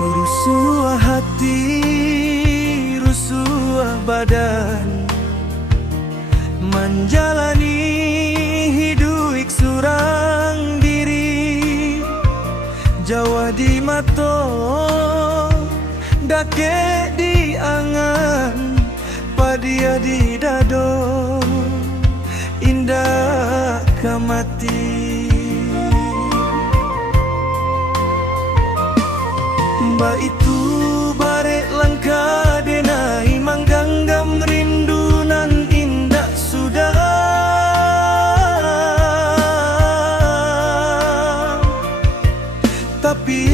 Rusuh hati, rusuh badan, menjalani hidup surang diri. Jawa di mato, dake di angan, padia di dado, indah kamati. Mbak itu barek langkah denai mangganggam rindu nan indah sudah. Tapi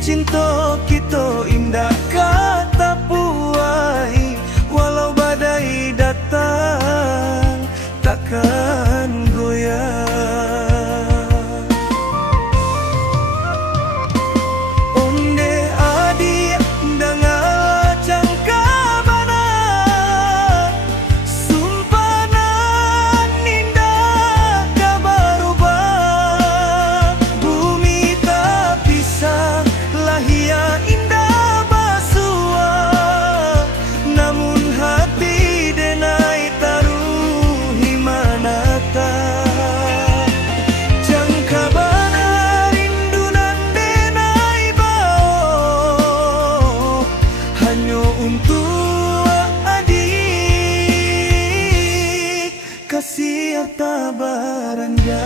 cinta kita indah kata puai, walau badai datang takkan goyah. Kasih harta baranja,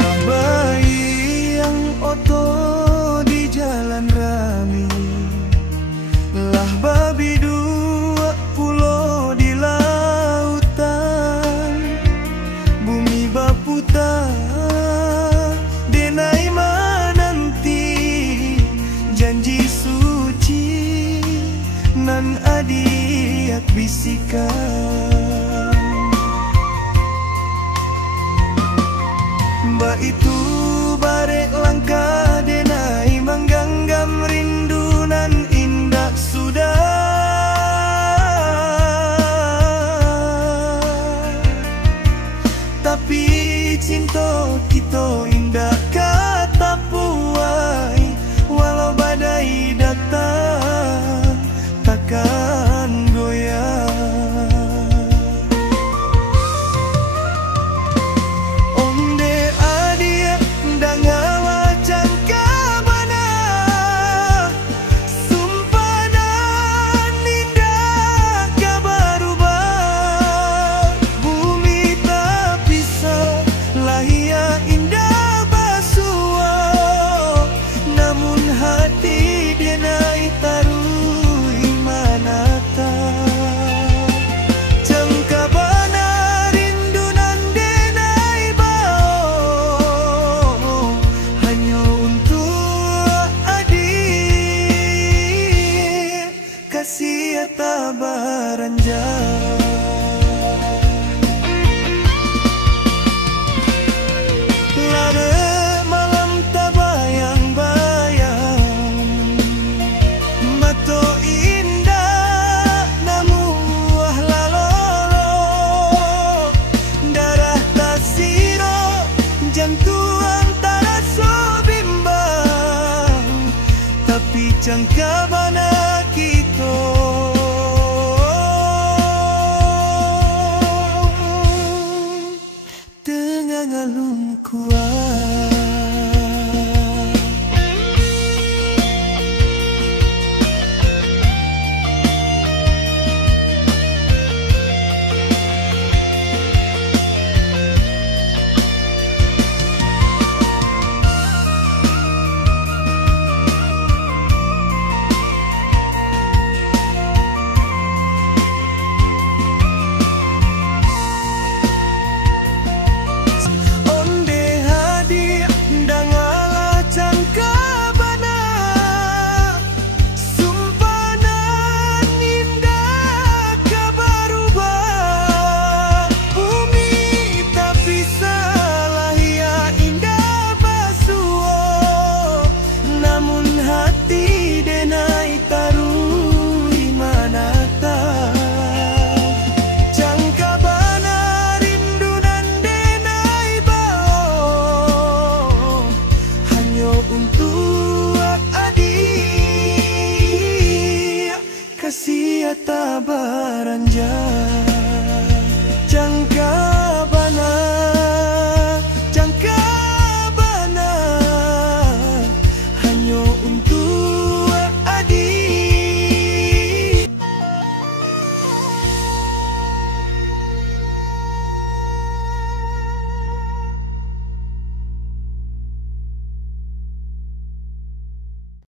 lah bayi yang oto di jalan rami, lah babi dua pulau di lautan, bumi baputa denai menanti janji suci nan adiak bisikan. Mbak itu barek langkah denai mangganggam rindu nan indah sudah. Tapi cinta kita indah kata puai, walau badai datang takkan goyah. Onde adia dangawa jangka mana, sumpanan indah kabarubah. Bumi tak bisa lahia indah basua, namun hati dia naik taruh kasih harta baranja. Lada malam tak bayang-bayang, mato indah namuah lalolo, darah tak siro jantung tak so bimbang. Tapi jangka bana tengah ngalung kuat.